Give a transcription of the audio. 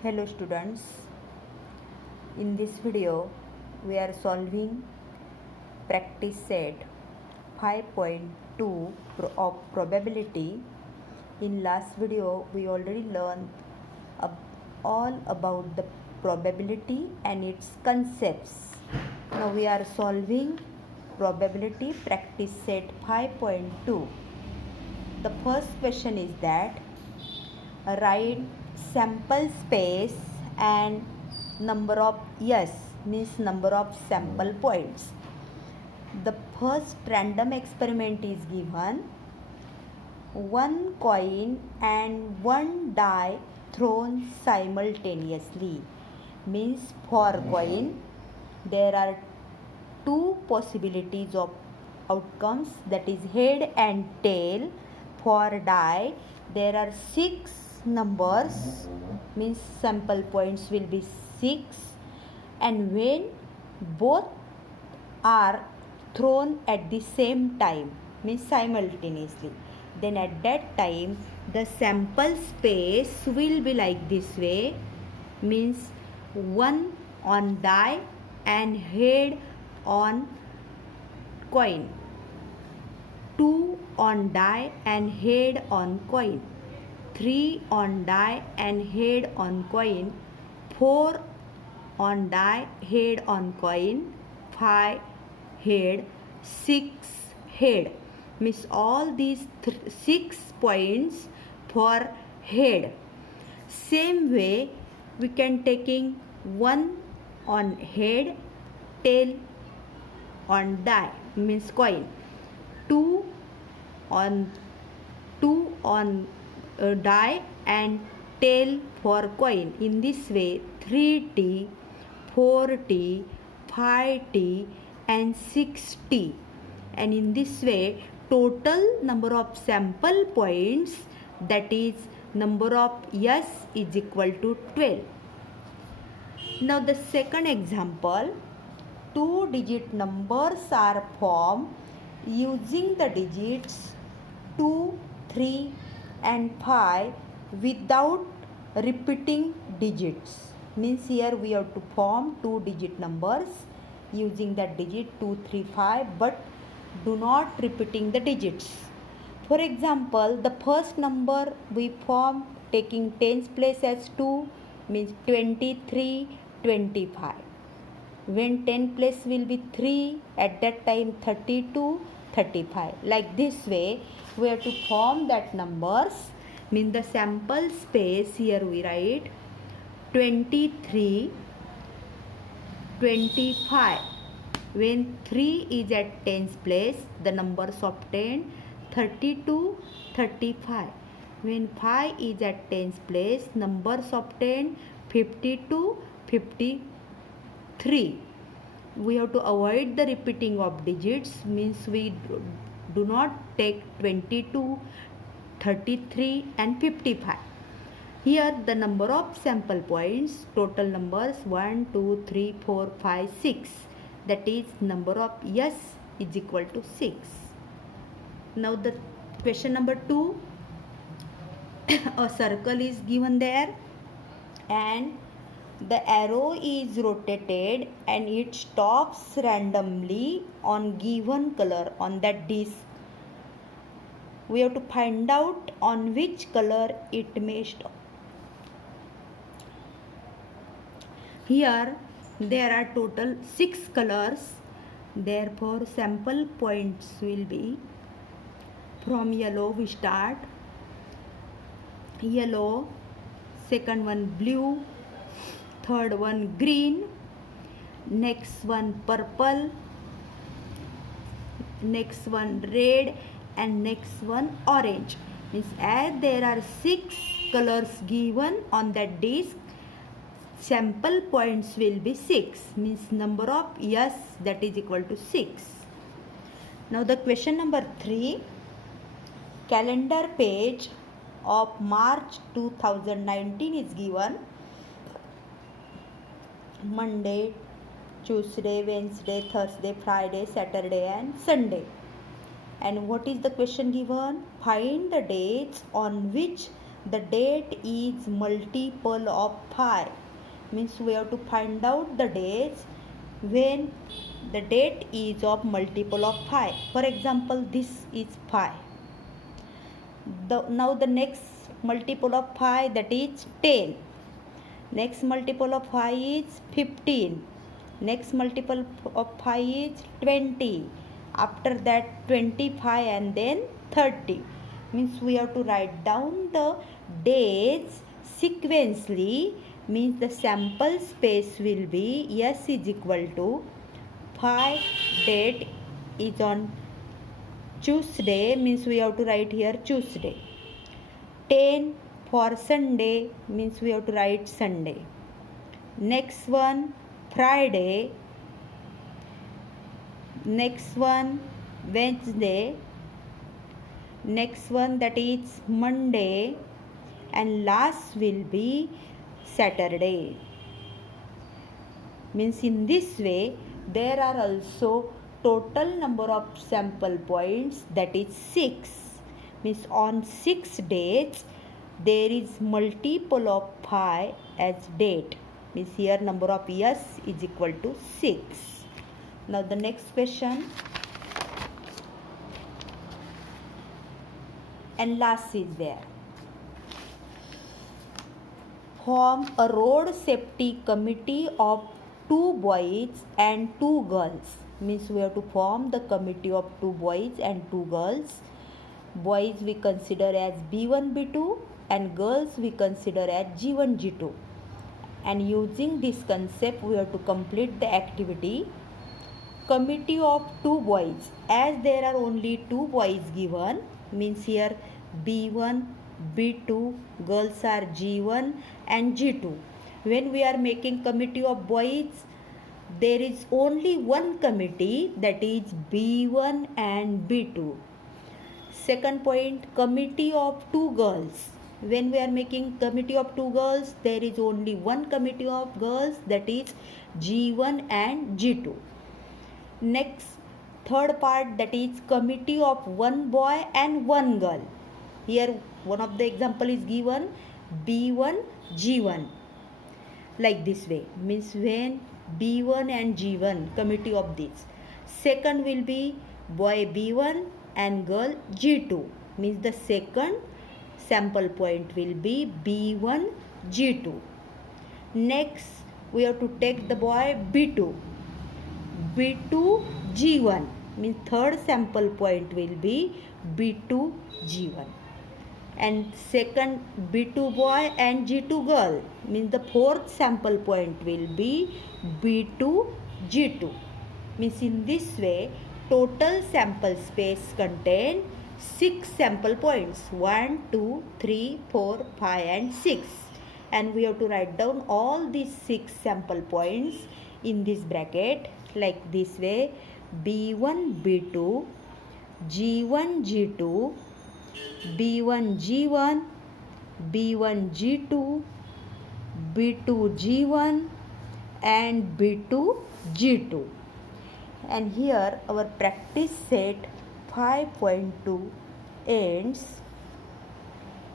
Hello students, in this video we are solving practice set 5.2 of probability. In last video we already learned all about the probability and its concepts. Now we are solving probability practice set 5.2. The first question is that write sample space and number of S means number of sample points. The first random experiment is given. One coin and one die thrown simultaneously means for coin there are two possibilities of outcomes, that is head and tail. For die there are 6 numbers means sample points will be 6, and when both are thrown at the same time means simultaneously, then at that time the sample space will be like this way, means 1 on die and head on coin, 2 on die and head on coin, 3 on die and head on coin, 4 on die head on coin, 5 head, 6 head, means all these 6 points for head. Same way we can taking 1 on head, tail on die means coin, 2 on die and tail for coin. In this way 3t, 4t, 5t and 6t, and in this way total number of sample points, that is number of S is equal to 12. Now the second example, 2-digit numbers are formed using the digits 2, 3 and 5 without repeating digits, means here we have to form 2-digit numbers using the digit 2, 3, 5 but do not repeating the digits. For example, the first number we form taking tens place as 2 means 23, 25. When 10 place will be 3, at that time 32, 35. Like this way we have to form that numbers. Mean the sample space here we write 23, 25. When 3 is at tens place, the numbers of 10 32, 35. When 5 is at tens place, numbers of 10 52, 53. We have to avoid the repeating of digits, means we do not take 22, 33 and 55. Here the number of sample points, total numbers 1, 2, 3, 4, 5, 6. That is number of S is equal to 6. Now the question number 2, a circle is given there and the arrow is rotated and it stops randomly on given color on that disc. We have to find out on which color it may stop. Here there are total 6 colors, therefore sample points will be, from yellow we start, yellow, second one blue, third one green, next one purple, next one red and next one orange. Means as there are 6 colors given on that disc, sample points will be 6, means number of S that is equal to 6. Now the question number 3, calendar page of March 2019 is given. Monday, Tuesday, Wednesday, Thursday, Friday, Saturday and Sunday. And what is the question given? Find the dates on which the date is multiple of 5. Means we have to find out the dates when the date is of multiple of 5. For example, this is 5. Now the next multiple of 5, that is 10. Next multiple of 5 is 15. Next multiple of 5 is 20. After that 25 and then 30. Means we have to write down the dates sequentially. Means the sample space will be S is equal to 5 date is on Tuesday. Means we have to write here Tuesday. 10 for Sunday, means we have to write Sunday. Next one Friday. Next one Wednesday. Next one, that is Monday, and last will be Saturday. Means in this way there are also total number of sample points, that is 6. Means on 6 dates there is multiple of 5 as date. Means here number of S is equal to 6. Now the next question, and last is there. Form a road safety committee of 2 boys and 2 girls. Means we have to form the committee of 2 boys and 2 girls. Boys we consider as B1, B2, and girls we consider as G1, G2. And using this concept we have to complete the activity. Committee of 2 boys, as there are only 2 boys given, means here B1, B2, girls are G1 and G2. When we are making committee of boys, there is only one committee, that is B1 and B2. Second point, committee of 2 girls. When we are making committee of 2 girls, there is only one committee of girls, that is G1 and G2. Next, third part, that is committee of 1 boy and 1 girl. Here one of the example is given, B1, G1. Like this way, means when B1 and G1 committee of this. Second will be boy B1 and girl G2. Means the second sample point will be B1, G2. Next we have to take the boy B2. B2, G1. Means third sample point will be B2, G1. And second B2 boy and G2 girl, means the fourth sample point will be B2, G2. Means in this way total sample space contain 6 sample points, 1, 2, 3, 4, 5 and 6. And we have to write down all these 6 sample points in this bracket like this way: B1, B2, G1, G2, B1, G1, B1, G2, B2, G1 and B2, G2. And here our practice set 5.2 ends.